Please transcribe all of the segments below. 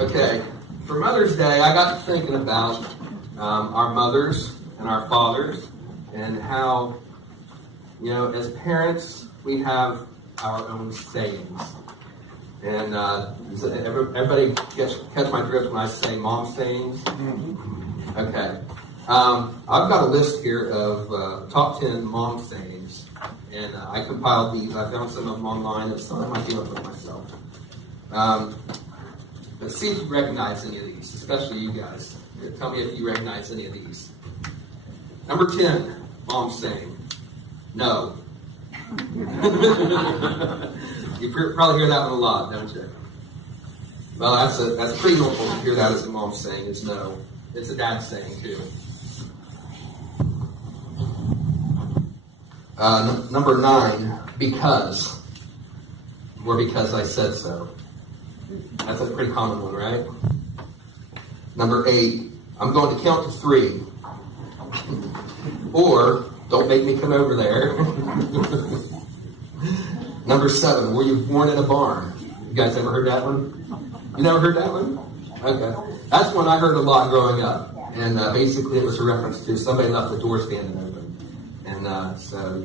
Okay, for Mother's Day, I got to thinking about our mothers and our fathers and how, as parents, we have our own sayings. And everybody catch my drift when I say mom sayings? Okay. I've got a list here of top 10 mom sayings. And I compiled these. I found some of them online, and some of them I came up with myself. But see if you recognize any of these, especially you guys. Tell me if you recognize any of these. Number 10, mom saying, no. You probably hear that one a lot, don't you? Well, that's pretty normal to hear that as a mom saying. It's no. It's a dad saying, too. Number 9, because. Or because I said so. That's a pretty common one, right? Number 8, I'm going to count to 3. Or, don't make me come over there. Number 7, were you born in a barn? You guys ever heard that one? You never heard that one? Okay. That's one I heard a lot growing up. And basically it was a reference to somebody left the door standing open. And so,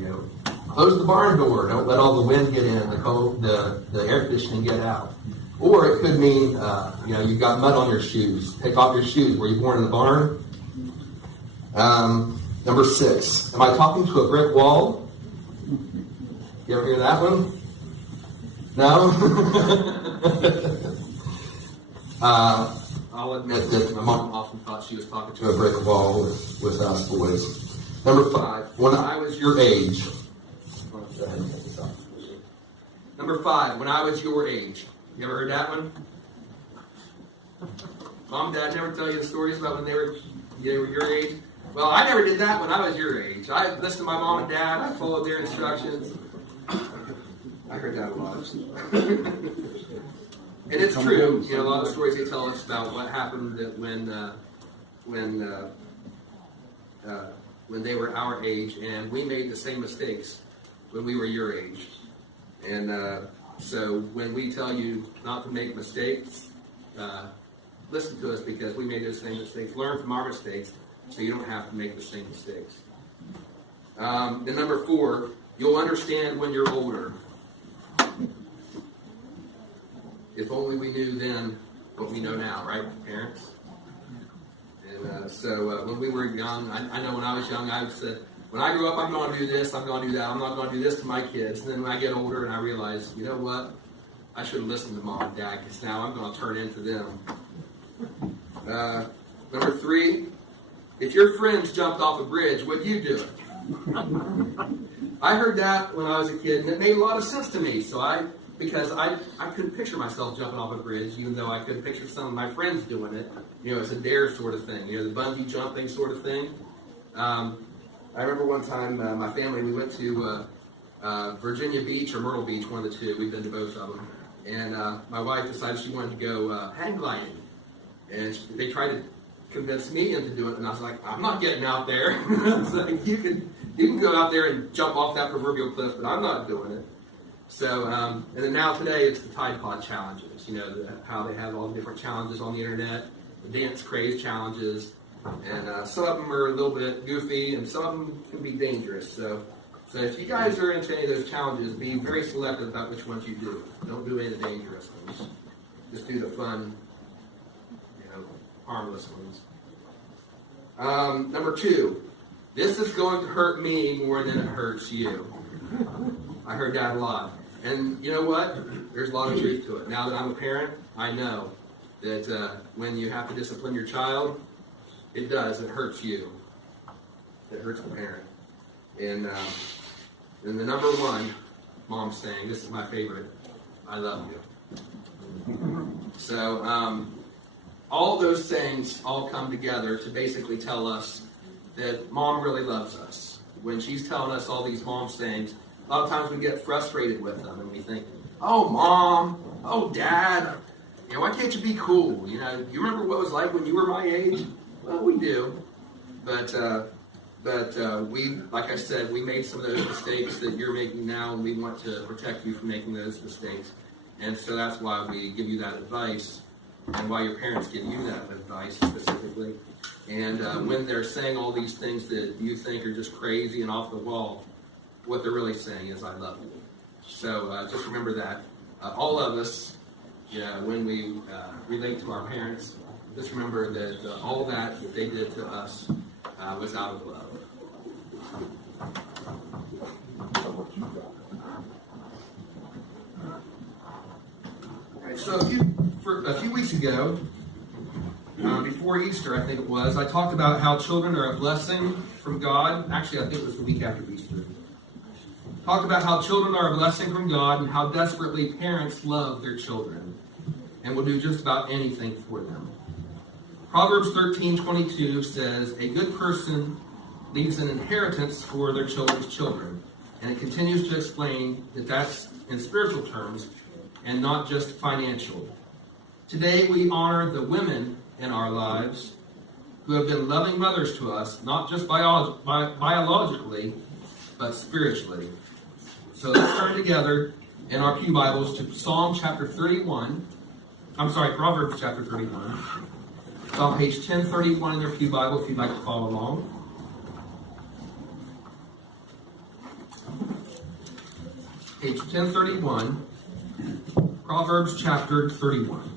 close the barn door. Don't let all the wind get in, the air conditioning get out. Or it could mean, you've got mud on your shoes. Take off your shoes. Were you born in the barn? Number 6, am I talking to a brick wall? You ever hear that one? No? I'll admit that my mom often thought she was talking to a brick wall with us boys. Number 5, when I was your age. Number 5, when I was your age. You ever heard that one? Mom, Dad never tell you the stories about when they were your age? Well, I never did that when I was your age. I listened to my mom and dad. I followed their instructions. I heard that a lot. And it's true. A lot of stories they tell us about what happened when they were our age, and we made the same mistakes when we were your age. And so when we tell you not to make mistakes, listen to us because we made those same mistakes. Learn from our mistakes so you don't have to make the same mistakes. Then number 4, you'll understand when you're older. If only we knew then what we know now, right, parents? And so when we were young, I know when I was young, I said, when I grow up, I'm going to do this, I'm going to do that, I'm not going to do this to my kids. And then when I get older and I realize, you know what? I should have listened to mom and dad because now I'm going to turn into them. Number 3, if your friends jumped off a bridge, would you do it? I heard that when I was a kid, and it made a lot of sense to me. Because I couldn't picture myself jumping off a bridge, even though I could picture some of my friends doing it. It's a dare sort of thing, the bungee jumping sort of thing. I remember one time, my family, we went to Virginia Beach or Myrtle Beach, one of the two. We've been to both of them. And my wife decided she wanted to go hang gliding. And they tried to convince me into doing it, and I was like, I'm not getting out there. It's like, you can go out there and jump off that proverbial cliff, but I'm not doing it. So, and then now today it's the Tide Pod challenges, how they have all the different challenges on the internet, the dance craze challenges, and some of them are a little bit goofy, and some of them can be dangerous. So if you guys are into any of those challenges, be very selective about which ones you do. Don't do any of the dangerous ones. Just do the fun, harmless ones. Number 2, this is going to hurt me more than it hurts you. I heard that a lot. And you know what? There's a lot of truth to it. Now that I'm a parent, I know that when you have to discipline your child, it does. It hurts you. It hurts the parent. And then the number 1, mom saying, this is my favorite, I love you. So all those sayings all come together to basically tell us that mom really loves us. When she's telling us all these mom sayings, a lot of times we get frustrated with them and we think, oh, mom, oh, dad, why can't you be cool? You remember what it was like when you were my age? Well, we do. But we, like I said, we made some of those mistakes that you're making now, and we want to protect you from making those mistakes. And so that's why we give you that advice. and why your parents give you that advice specifically. And when they're saying all these things that you think are just crazy and off the wall, what they're really saying is, I love you. So just remember that. All of us, when we relate to our parents, just remember that all that they did to us was out of love. So a few weeks ago, before Easter, I think it was, I talked about how children are a blessing from God. Actually, I think it was the week after Easter. Talked about how children are a blessing from God and how desperately parents love their children and will do just about anything for them. Proverbs 13:22 says, a good person leaves an inheritance for their children's children. And it continues to explain that that's in spiritual terms and not just financial. Today we honor the women in our lives who have been loving mothers to us, not just biologically, but spiritually. So let's turn together in our Pew Bibles to Proverbs chapter 31. It's on page 1031 in their Pew Bible if you'd like to follow along. Page 1031, Proverbs chapter 31.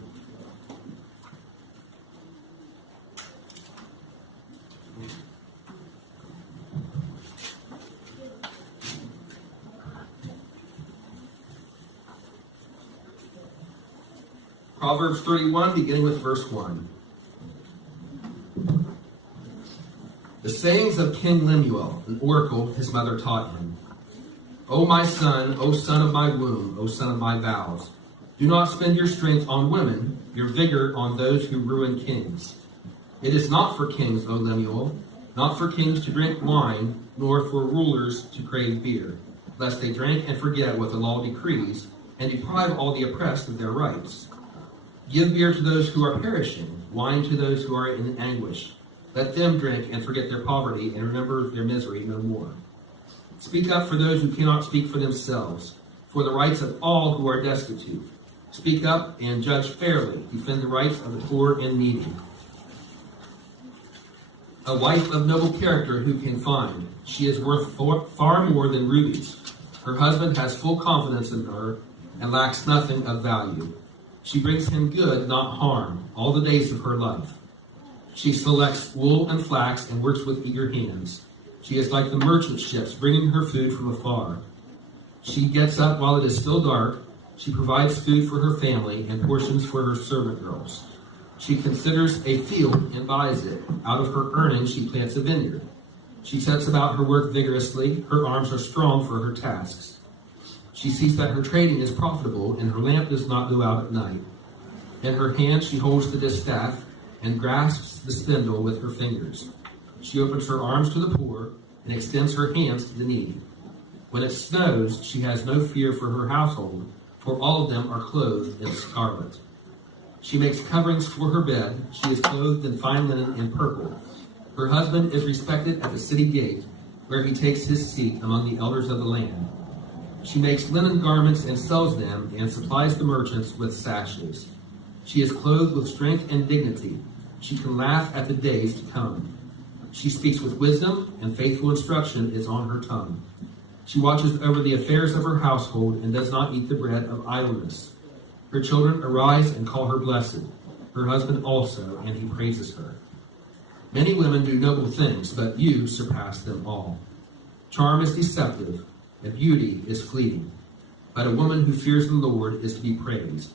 Proverbs 31, beginning with verse 1. The sayings of King Lemuel, an oracle his mother taught him. O my son, O son of my womb, O son of my vows, do not spend your strength on women, your vigor on those who ruin kings. It is not for kings, O Lemuel, not for kings to drink wine, nor for rulers to crave beer, lest they drink and forget what the law decrees, and deprive all the oppressed of their rights. Give beer to those who are perishing, wine to those who are in anguish. Let them drink and forget their poverty and remember their misery no more. Speak up for those who cannot speak for themselves, for the rights of all who are destitute. Speak up and judge fairly. Defend the rights of the poor and needy. A wife of noble character who can find. She is worth far more than rubies. Her husband has full confidence in her and lacks nothing of value. She brings him good, not harm, all the days of her life. She selects wool and flax and works with eager hands. She is like the merchant ships, bringing her food from afar. She gets up while it is still dark. She provides food for her family and portions for her servant girls. She considers a field and buys it. Out of her earnings, she plants a vineyard. She sets about her work vigorously. Her arms are strong for her tasks. She sees that her trading is profitable, and her lamp does not go out at night. In her hand, she holds the distaff and grasps the spindle with her fingers. She opens her arms to the poor and extends her hands to the needy. When it snows, she has no fear for her household, for all of them are clothed in scarlet. She makes coverings for her bed. She is clothed in fine linen and purple. Her husband is respected at the city gate, where he takes his seat among the elders of the land. She makes linen garments and sells them, and supplies the merchants with sashes. She is clothed with strength and dignity. She can laugh at the days to come. She speaks with wisdom, and faithful instruction is on her tongue. She watches over the affairs of her household and does not eat the bread of idleness. Her children arise and call her blessed, her husband also, and he praises her. Many women do noble things, but you surpass them all. Charm is deceptive, and beauty is fleeting. But a woman who fears the Lord is to be praised.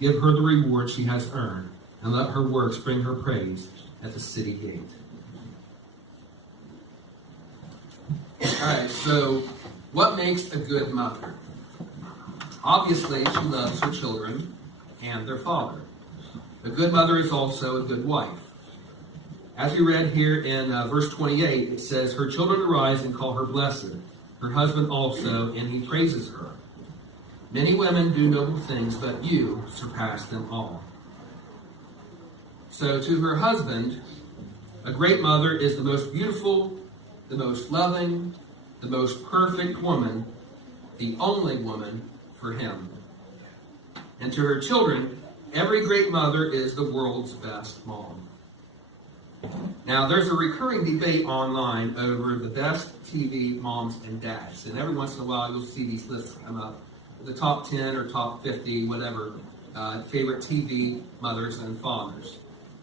Give her the reward she has earned, and let her works bring her praise at the city gate. All right, so what makes a good mother? Obviously, she loves her children and their father. A good mother is also a good wife. As we read here in verse 28, it says, her children arise and call her blessed, her husband also, and he praises her. Many women do noble things, but you surpass them all. So to her husband, a great mother is the most beautiful, the most loving, the most perfect woman, the only woman for him. And to her children, Every great mother is the world's best mom. Now, there's a recurring debate online over the best TV moms and dads. And every once in a while, you'll see these lists come up. The top 10 or top 50, whatever, favorite TV mothers and fathers.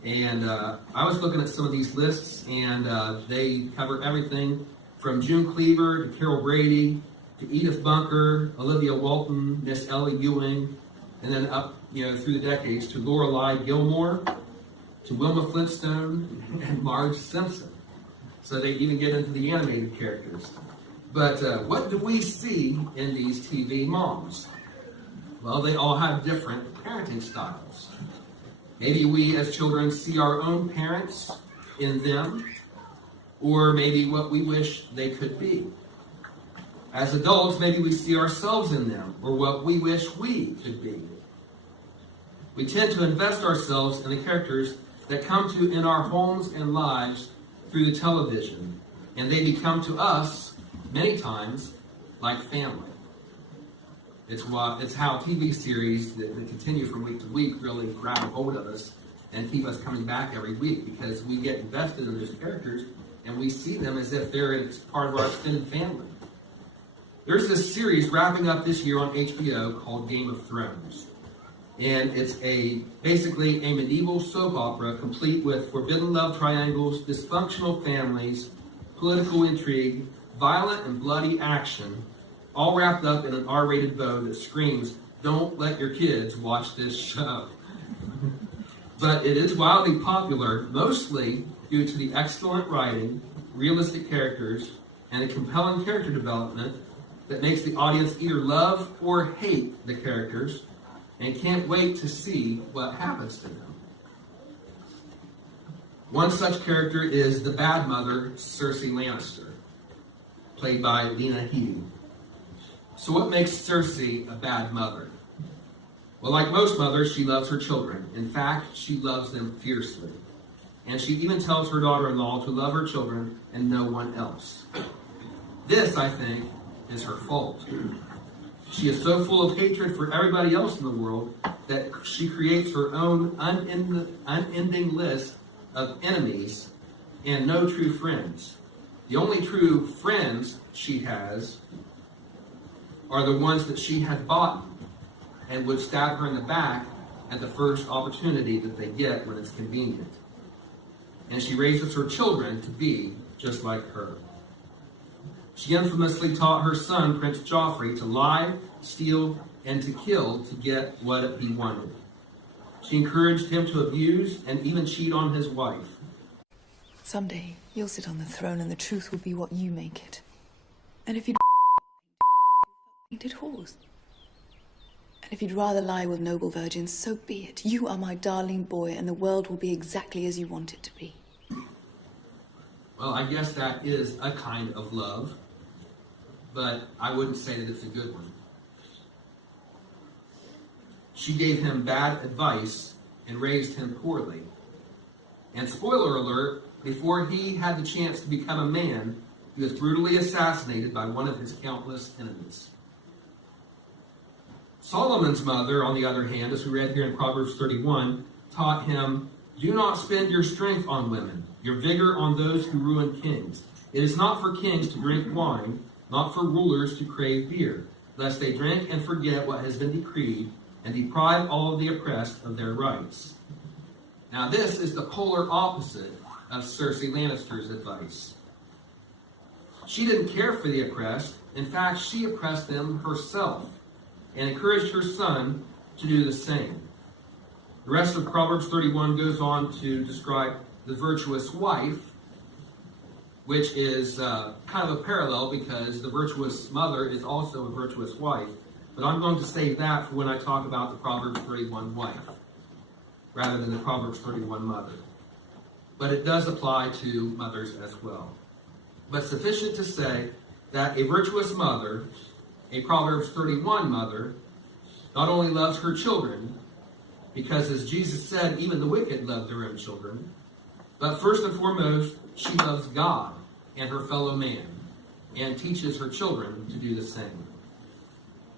And I was looking at some of these lists, and they cover everything from June Cleaver to Carol Brady to Edith Bunker, Olivia Walton, Miss Ellie Ewing, and then up through the decades to Lorelei Gilmore, to Wilma Flintstone, and Marge Simpson. So they even get into the animated characters. But what do we see in these TV moms? Well, they all have different parenting styles. Maybe we as children see our own parents in them, or maybe what we wish they could be. As adults, maybe we see ourselves in them, or what we wish we could be. We tend to invest ourselves in the characters that come to in our homes and lives through the television, and they become to us many times like family. It's how TV series that continue from week to week really grab hold of us and keep us coming back every week, because we get invested in those characters and we see them as if they're part of our extended family. There's this series wrapping up this year on HBO called Game of Thrones. And it's basically a medieval soap opera complete with forbidden love triangles, dysfunctional families, political intrigue, violent and bloody action, all wrapped up in an R-rated bow that screams, "Don't let your kids watch this show." But it is wildly popular, mostly due to the excellent writing, realistic characters, and a compelling character development that makes the audience either love or hate the characters and can't wait to see what happens to them. One such character is the bad mother, Cersei Lannister, played by Lena Headey. So what makes Cersei a bad mother? Well, like most mothers, she loves her children. In fact, she loves them fiercely. And she even tells her daughter-in-law to love her children and no one else. This, I think, is her fault. She is so full of hatred for everybody else in the world that she creates her own unending list of enemies and no true friends. The only true friends she has are the ones that she had bought and would stab her in the back at the first opportunity that they get when it's convenient. And she raises her children to be just like her. She infamously taught her son, Prince Joffrey, to lie, steal, and to kill to get what he wanted. She encouraged him to abuse and even cheat on his wife. Someday, you'll sit on the throne and the truth will be what you make it. And if you'd painted whores. And if you'd rather lie with noble virgins, so be it. You are my darling boy, and the world will be exactly as you want it to be. Well, I guess that is a kind of love, but I wouldn't say that it's a good one. She gave him bad advice and raised him poorly. And spoiler alert, before he had the chance to become a man, he was brutally assassinated by one of his countless enemies. Solomon's mother, on the other hand, as we read here in Proverbs 31, taught him, "Do not spend your strength on women, your vigor on those who ruin kings. It is not for kings to drink wine, not for rulers to crave beer, lest they drink and forget what has been decreed, and deprive all of the oppressed of their rights." Now this is the polar opposite of Cersei Lannister's advice. She didn't care for the oppressed. In fact, she oppressed them herself and encouraged her son to do the same. The rest of Proverbs 31 goes on to describe the virtuous wife, which is kind of a parallel because the virtuous mother is also a virtuous wife. But I'm going to save that for when I talk about the Proverbs 31 wife, rather than the Proverbs 31 mother. But it does apply to mothers as well. But sufficient to say that a virtuous mother, a Proverbs 31 mother, not only loves her children, because as Jesus said, even the wicked love their own children, but first and foremost, she loves God and her fellow man, and teaches her children to do the same.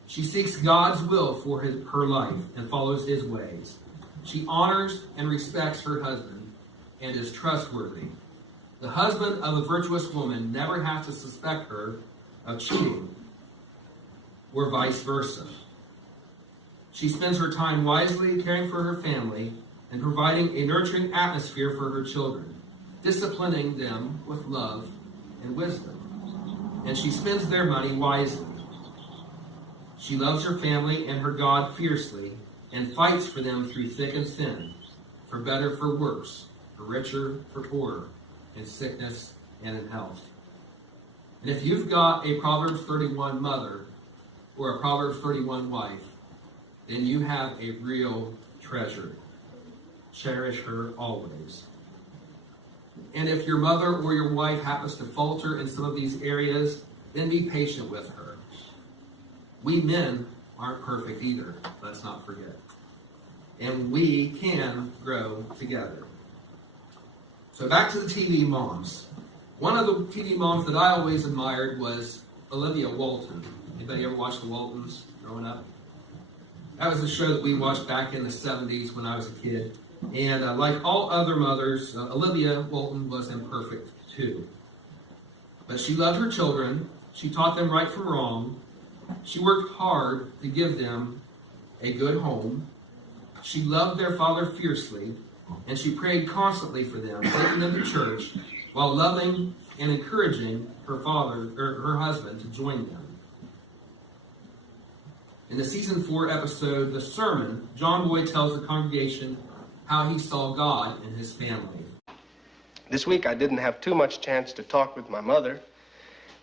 She seeks God's will for her life and follows his ways. She honors and respects her husband and is trustworthy. The husband of a virtuous woman never has to suspect her of cheating, or vice versa. She spends her time wisely caring for her family and providing a nurturing atmosphere for her children, disciplining them with love and wisdom. And she spends their money wisely. She loves her family and her God fiercely and fights for them through thick and thin, for better, for worse, for richer, for poorer, in sickness and in health. And if you've got a Proverbs 31 mother or a Proverbs 31 wife, then you have a real treasure. Cherish her always. And if your mother or your wife happens to falter in some of these areas, then be patient with her. We men aren't perfect either, let's not forget. And we can grow together. So back to the TV moms. One of the TV moms that I always admired was Olivia Walton. Anybody ever watch the Waltons growing up? That was a show that we watched back in the 70s when I was a kid. And like all other mothers, Olivia Walton was imperfect too. But she loved her children. She taught them right from wrong. She worked hard to give them a good home. She loved their father fiercely, and she prayed constantly for them, taking them to church, while loving and encouraging her father or her husband to join them. In the season 4 episode, The Sermon, John Boy tells the congregation how he saw God in his family. This week I didn't have too much chance to talk with my mother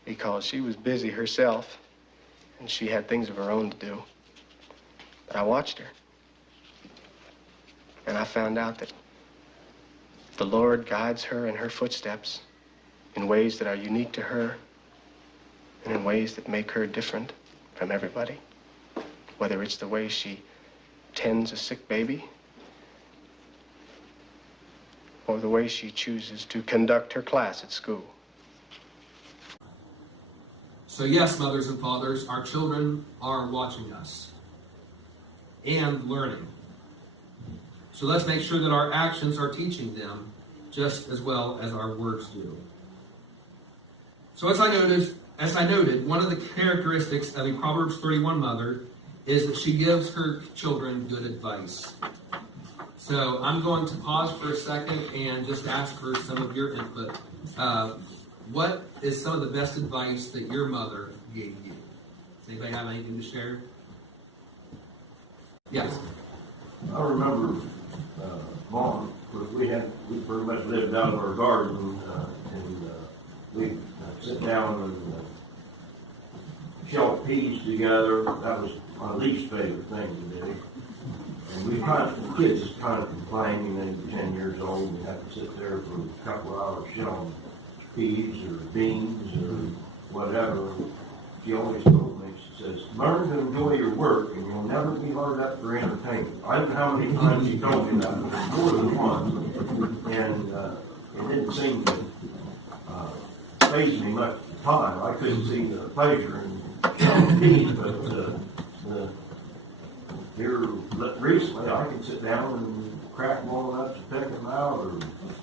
because she was busy herself and she had things of her own to do. But I watched her. And I found out that the Lord guides her in her footsteps in ways that are unique to her and in ways that make her different from everybody. Whether it's the way she tends a sick baby or the way she chooses to conduct her class at school. So yes, mothers and fathers, our children are watching us and learning. So let's make sure that our actions are teaching them just as well as our words do. So as I noted, one of the characteristics of a Proverbs 31 mother is that she gives her children good advice. So I'm going to pause for a second and just ask for some of your input. What is some of the best advice that your mother gave you? Does anybody have anything to share? Yes. I remember Mom, because we pretty much lived out of our garden, and we'd sit down and shell peas together. That was my least favorite thing to do. And the kids just kind of complaining, and 10 years old, we have to sit there for a couple of hours shelling peas or beans or whatever. She always told me, she says, learn to enjoy your work and you'll never be hard up for entertainment. I don't know how many times she told me that, but it was more than once. And it didn't seem to faze me much at the time. I couldn't see the pleasure in shelling peas, but here recently I can sit down and crack walnuts and pick them out or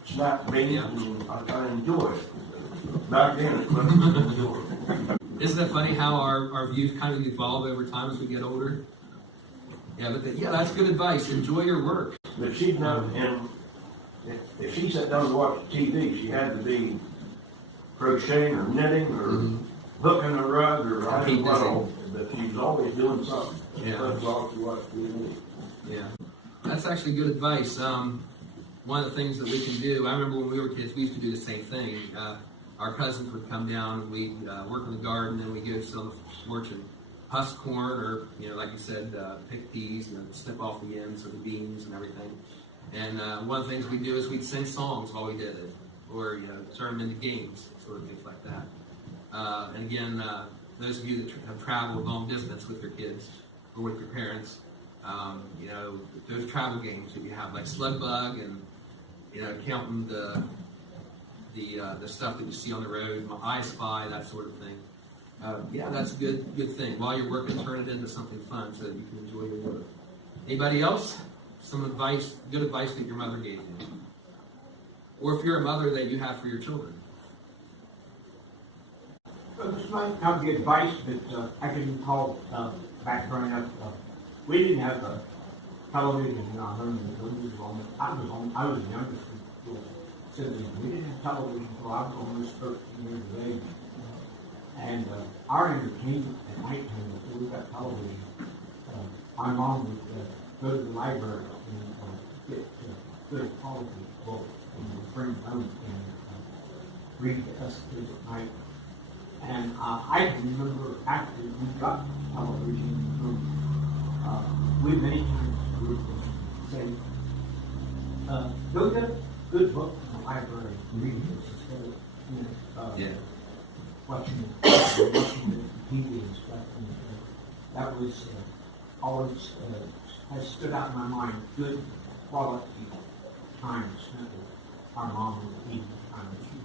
snap beans, and I kind of enjoy it. Back then it wasn't enjoy it. Isn't it funny how our views kind of evolve over time as we get older? Yeah, but that's good advice. Enjoy your work. But she'd know, and if she sat down to watch TV, she had to be crocheting or knitting or hooking a rug or I don't know, but she was always doing something. Yeah. That's all she watched TV. Yeah, that's actually good advice. One of the things that we can do, I remember when we were kids, we used to do the same thing. Our cousins would come down and we'd work in the garden, and we'd go sit on the porch and husk corn, or, like you said, pick peas and snip off the ends of the beans and everything. And one of the things we'd do is we'd sing songs while we did it, or, turn them into games, sort of things like that. And again, those of you that have traveled long distance with your kids or with your parents, those travel games that you have, like Slug Bug and, counting the stuff that you see on the road, I Spy, that sort of thing. That's a good thing. While you're working, turn it into something fun so that you can enjoy your work. Anybody else? some advice, good advice that your mother gave you. Or if you're a mother that you have for your children. Well, this might not be advice, but I can recall back growing up, we didn't have a television in our home. I was the youngest of the siblings. We didn't have television until I was almost 13 years of age. And our entertainment at nighttime before we got television, my mom would go to the library and get good quality books and bring them home and read to us kids at night. And I can remember after we got television, we many times would say, go get a good book from the library and read it instead of watching the TV and stuff. And that was always has stood out in my mind. Good quality time spent with our mom and the TV time. She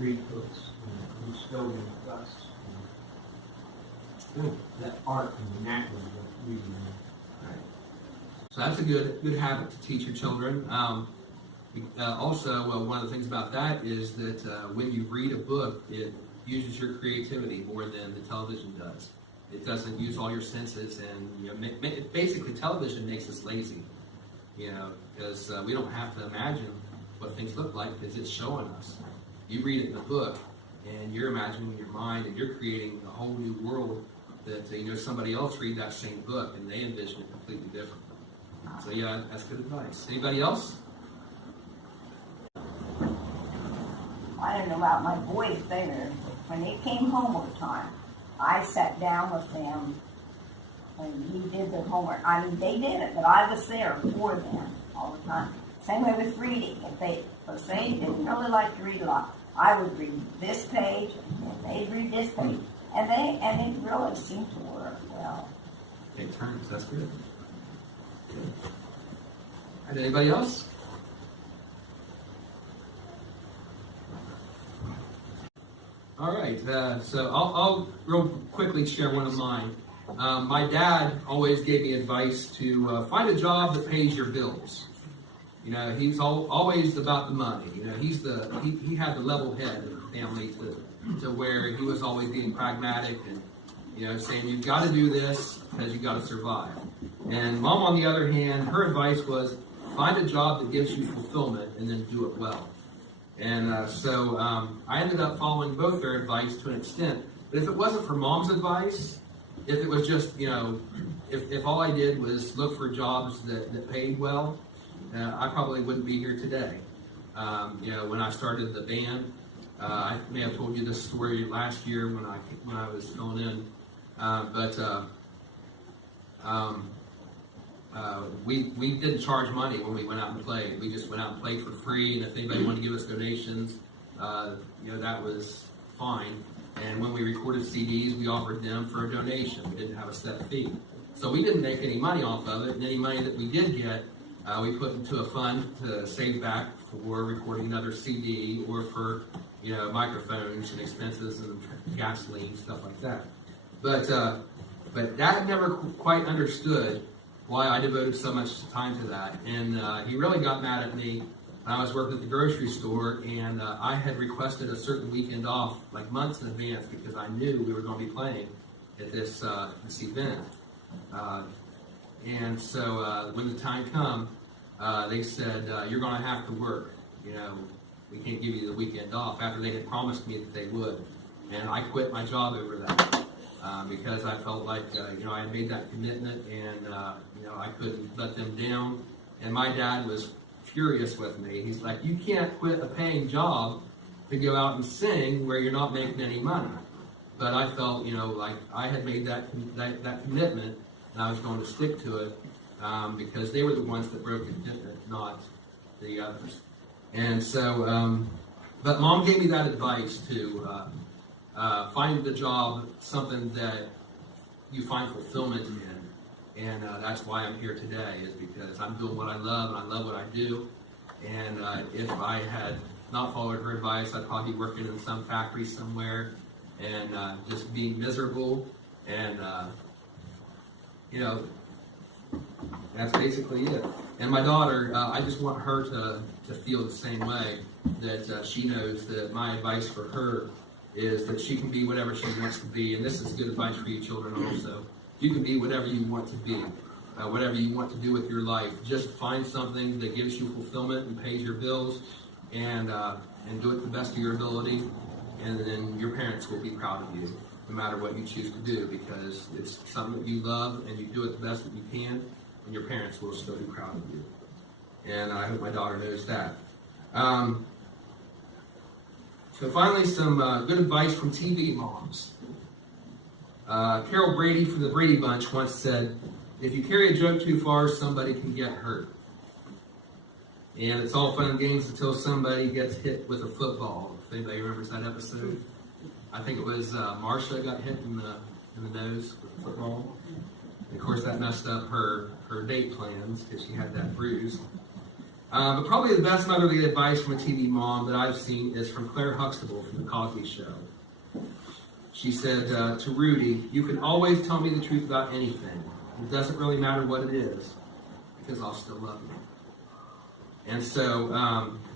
would read books and instill in us that art and the knack of reading. Right. So that's a good habit to teach your children. Also, one of the things about that is that when you read a book, it uses your creativity more than the television does. It doesn't use all your senses, and basically television makes us lazy. Because we don't have to imagine what things look like because it's showing us. You read it in the book, and you're imagining in your mind, and you're creating a whole new world that somebody else read that same book, and they envision it completely different. So yeah, that's good advice. Anybody else? I don't know about my boys better. When they came home all the time, I sat down with them when he did their homework. I mean, they did it, but I was there for them all the time. Same way with reading. If they didn't really like to read a lot, I would read this page, and they'd read this page, and it really seemed to work well. Take turns. That's good. Good. All right, anybody else? All right, so I'll real quickly share one of mine. My dad always gave me advice to find a job that pays your bills. He's always about the money. He had the level head of the family to where he was always being pragmatic and saying you've got to do this because you've got to survive. And Mom, on the other hand, her advice was find a job that gives you fulfillment and then do it well. And so I ended up following both their advice to an extent. But if it wasn't for Mom's advice, if it was just, if all I did was look for jobs that paid well, I probably wouldn't be here today. When I started the band, I may have told you this story last year when I was filling in, we didn't charge money when we went out and played. We just went out and played for free, and if anybody wanted to give us donations, that was fine. And when we recorded CDs, we offered them for a donation. We didn't have a set fee. So we didn't make any money off of it, and any money that we did get, we put into a fund to save back for recording another CD or for, microphones and expenses and gasoline, stuff like that. But Dad never quite understood why I devoted so much time to that. And he really got mad at me when I was working at the grocery store, and I had requested a certain weekend off, like months in advance, because I knew we were going to be playing at this event. And so when the time come, they said, you're going to have to work. We can't give you the weekend off, after they had promised me that they would. And I quit my job over that because I felt like, I had made that commitment, and, I couldn't let them down. And my dad was furious with me. He's like, you can't quit a paying job to go out and sing where you're not making any money. But I felt, like I had made that commitment, and I was going to stick to it because they were the ones that broke it, not the others. And so, but Mom gave me that advice to find the job, something that you find fulfillment in. And that's why I'm here today, is because I'm doing what I love, and I love what I do. And if I had not followed her advice, I'd probably be working in some factory somewhere and just being miserable. And, That's basically it. And my daughter, I just want her to feel the same way, that she knows that my advice for her is that she can be whatever she wants to be. And this is good advice for you children also. You can be whatever you want to be, whatever you want to do with your life. Just find something that gives you fulfillment and pays your bills, and do it the best of your ability. And then your parents will be proud of you, no matter what you choose to do, because it's something that you love and you do it the best that you can, and your parents will still be proud of you. And I hope my daughter knows that. So finally, some good advice from TV moms. Carol Brady from the Brady Bunch once said, "If you carry a joke too far, somebody can get hurt." And it's all fun and games until somebody gets hit with a football. If anybody remembers that episode, I think it was Marsha got hit in the nose with a football. And of course, that messed up her date plans because she had that bruise. But probably the best motherly advice from a TV mom that I've seen is from Claire Huxtable from the Cosby Show. She said to Rudy, "You can always tell me the truth about anything. It doesn't really matter what it is, because I'll still love you." And so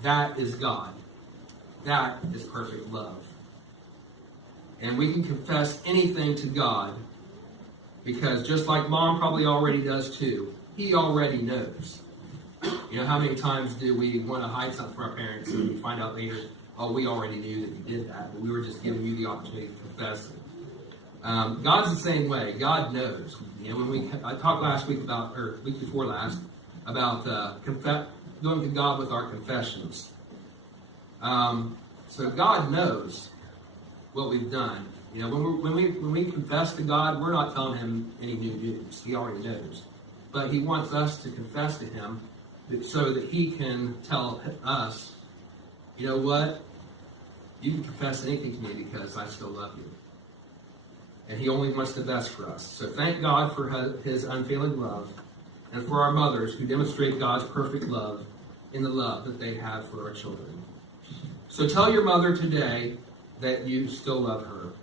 that is God. That is perfect love. And we can confess anything to God, because just like Mom probably already does too, He already knows. You know, how many times do we want to hide something from our parents and we find out later, oh, we already knew that you did that, but we were just giving you the opportunity to confess it. God's the same way. God knows. You know, I talked last week about, or week before last, about going to God with our confessions. So God knows what we've done. You know, when we confess to God, we're not telling Him any new news. He already knows. But He wants us to confess to Him so that He can tell us, you know what? You can confess anything to me because I still love you. And He only wants the best for us. So thank God for His unfailing love, and for our mothers who demonstrate God's perfect love in the love that they have for our children. So tell your mother today that you still love her.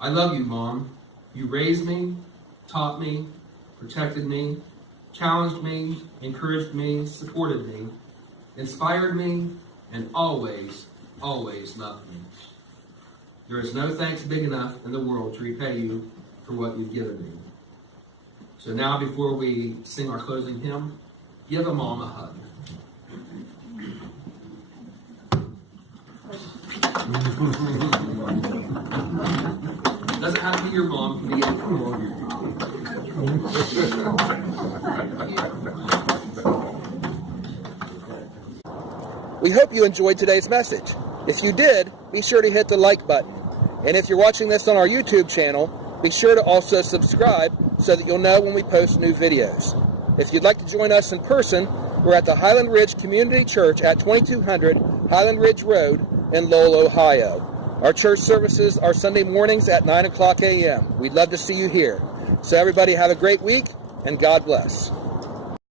I love you, Mom. You raised me, taught me, protected me, challenged me, encouraged me, supported me, inspired me, and always, always loved me. There is no thanks big enough in the world to repay you for what you've given me. So now, before we sing our closing hymn, give a mom a hug. Doesn't have to be your mom, it can be anyone. We hope you enjoyed today's message. If you did, be sure to hit the like button. And if you're watching this on our YouTube channel, be sure to also subscribe so that you'll know when we post new videos. If you'd like to join us in person, we're at the Highland Ridge Community Church at 2200 Highland Ridge Road in Lowell, Ohio. Our church services are Sunday mornings at 9 o'clock a.m. We'd love to see you here. So everybody have a great week, and God bless.